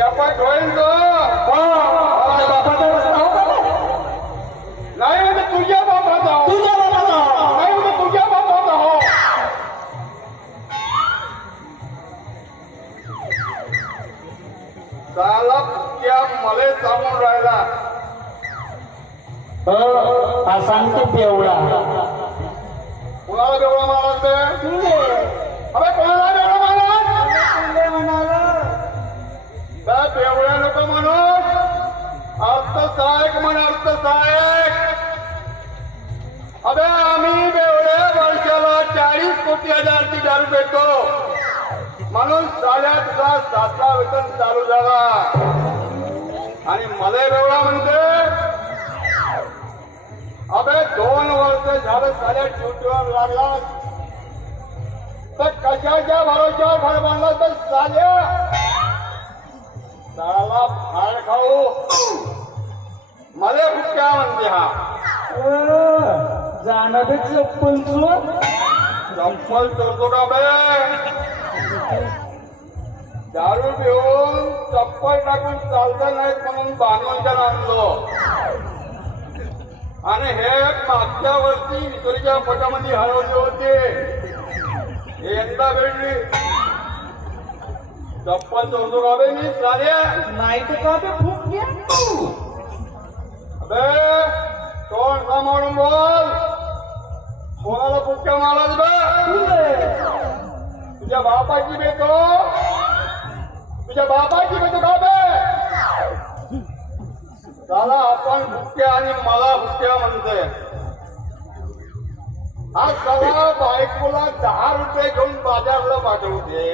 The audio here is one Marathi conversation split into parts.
यापाट होईल तो तुझ्या बापाचा रस्ता होता का? नाही म्हणजे तुझ्या बापाचा हो. तुझ्या बापाचा नाही म्हणजे तुझ्या बापाचा हो. साला त्या मले सांगून राहिला हा सांगते बेवडा कुणाला बेवडा मारत अबे कोणाला बेवडा मारत त्या बेवड्या लोक म्हणून अर्थसहायक म्हण अर्थसहायक. अबे आम्ही बेवडे वर्षाला 40 कोटी हजारची दारू देतो म्हणून साड्या तुझा 7ला वेतन चालू झाला आणि मला बेवडा म्हणते. अबे 2 वर्ष झालं साड्या ड्युटीवर लागला तर कशाच्या भरोश्यावर घर बांधला तर साल्या साला फाड खाऊ मला कुठल्या म्हणते हा जाणं बे चप्पल चप्पल चोरतो का बे दारू पिऊन चप्पल टाकून चालता नाहीत म्हणून बांधूनच्या आणलो आणि हे मागच्या वर्षी विसरीच्या पटामध्ये हरवले होते हे यंदा भेटली. चप्पल चोरतो का बे मी साऱ्या नाही तर का बे फुक घ्या अबे तोंड सांभाळून बोल. कोणाला फुटक्या मारत बे तुझ्या बापाची बेतो तुझ्या बापाची बेतो का बे त्याला आपण फुटक्या आणि मला फुटक्या म्हणते. हा सगळा बायकोला 10 रुपये घेऊन बाजारला पाठवते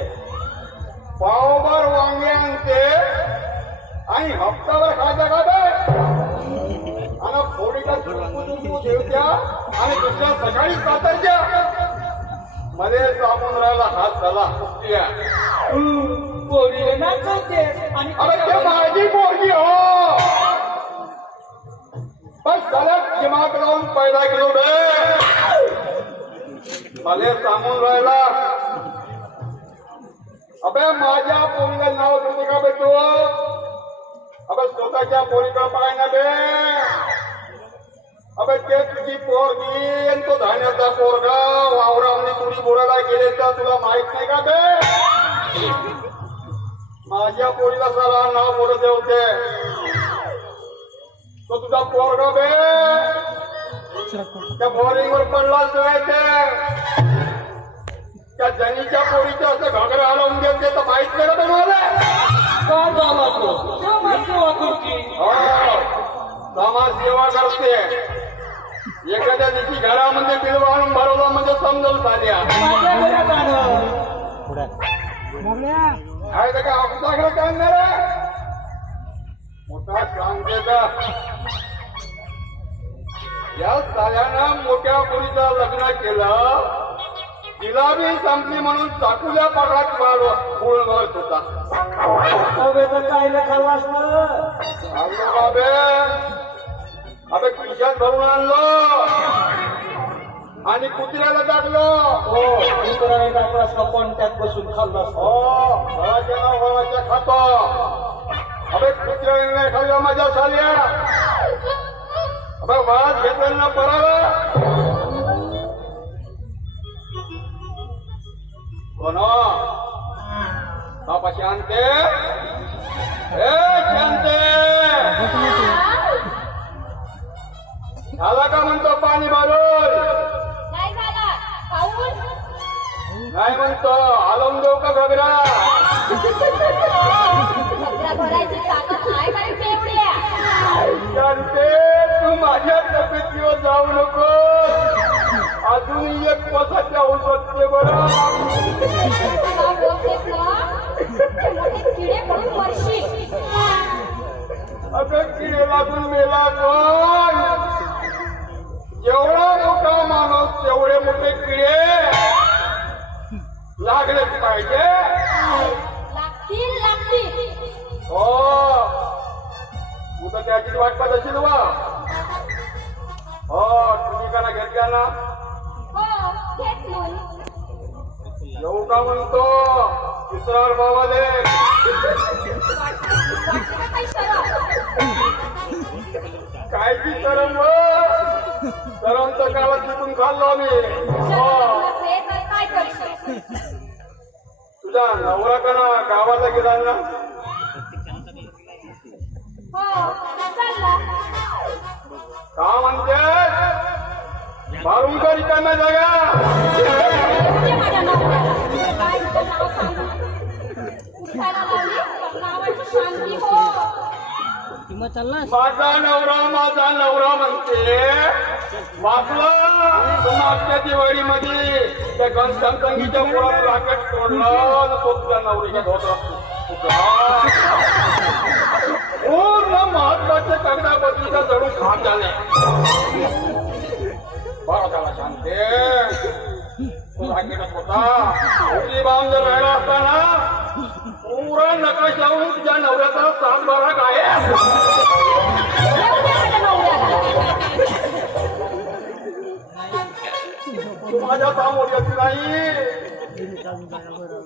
पावभर वांगे आणते आणि हप्तावर खात्या का बे आणि फोडीला चुकू ठेवत्या आणि दुसऱ्या सकाळी कातरच्या मध्ये सांगून राहिला हात झाला फुटक्या पोरीला नाचवते आणि अरे ते माझी पोरगी हो पण सलग दिमाग लावून पैदा केलो बे मला सांगून राहिला. अबे माझ्या पोरीला नाव देते का बे तू अबे स्वतःच्या पोरीकडे पाय ना बे. अबे ते तुझी पोरगी आणि तो धान्याचा पोरगा वावरामध्ये तुरी बोरायला गेले तर तुला माहित नाही का बे माझ्या पोरीला सारा नाव बोलत होते तो तुझा पोरगा बे त्या बोरिंगवर पडलाच नाही ते त्या जनीच्या पोरीच्या असं घागरा हलवून घेते तर माहित नाही का मला का झाला तो समाजसेवा करते समाजसेवा करते. एखाद्या दिवशी घरामध्ये बिल वाढून भरवला म्हणजे समजल साध्या माझ्या घरात आलं काय का आपल्याकडे काढणार मोठा सांगते का या साल्यानं मोठ्या मुलीचं लग्न केलं तिला बी संपली म्हणून चाकूल्या पाठात फुल भरत होता. अबे तर काय खाल्ला असणार आणलो का बे अबे खिशात भरून आणलो आणि कुत्र्याला टाकलो. हो कुत्र्याने टाकला असता कॉन्टॅक्ट बसून खाल्ला असता. फळाच्या ना फळाच्या खातो अबे कुत्र्याने नाही खाल्ल्या माझ्या साल्या अबे वाज घेतलेला पराला कोण बापा शांते ए शांते झाला का म्हणतो पाणी भरून नाही झाला पाऊस नाही म्हणतो हलवून देऊ का घबरा सगळ्या भरायची ताकद आहे काय तेवढ्या शांते तू माझ्या तब्येतीवर जाऊ नको अजून एक पसाच्या होते बरं किडे पडून वर्षी अगं किडे लागून मेला कोण जेवढा मोठा माणूस तेवढे मोठे किडे लागलेच पाहिजे. लागतील लागतील हो तू तर त्याची वाट पाहत असेल बा. हो तुम्ही का ना घेतल्या ना हो घेतलो येऊ का म्हणतो चित्रावर बाबाले वाटतं खाल्लो मी नसे तर काय करशील तुझा नवरा कणा गावाला गेला ना हो चालला का म्हणते मारून का रिकाम्या जागा येते माझ्या नवऱ्याला. काय तिचं नाव सांगू? उठायला लावली तर नावाची शांती हो. माझा नवरा म्हणते वाचलं मागच्या दिवाळीमध्ये त्या घनशंकरीच्या पोरात राकेट सोडलं आणि तो तुझ्या नवरीच्या धोत्रात पूर्ण महत्वाच्या कागदापत्रिका जडून खात झाले बरं त्याला सांगते तो राकेटच होता उडी बाम जर राहिला असताना पुरा नकाश लावून तुझ्या नवऱ्याचा 7-12 गायब येऊ दे माझ्या नवऱ्याला. तू माझ्या समोर येत नाही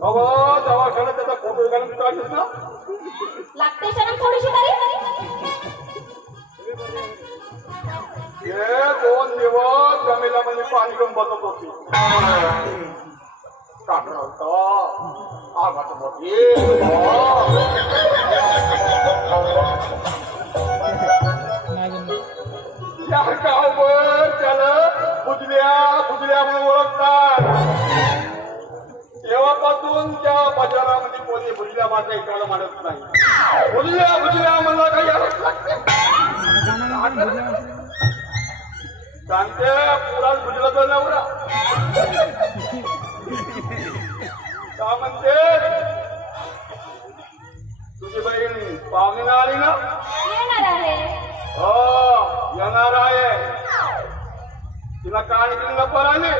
अगो दवाखान्यात त्याचा फोटो घालून काढलीस ना लागते शरम थोडीशी तरी. हे 2 दिवस जमिलामध्ये पाणी घेऊन बसत होती काकडा होता आघात होती या गावभर त्याला बुजल्या म्हणून ओळखतात तेव्हापासून त्या बाजारामध्ये कोणी बुजल्या माझ्या इकडे म्हणत नाही बुजल्या म्हणला काही यावंच लागते सांगते पुरा बुजला तो नवरा का म्हणते तुझी बहीण पाहुणीला आली ना येणार आहे. हो येणार आहे तिला काय केलं पण आली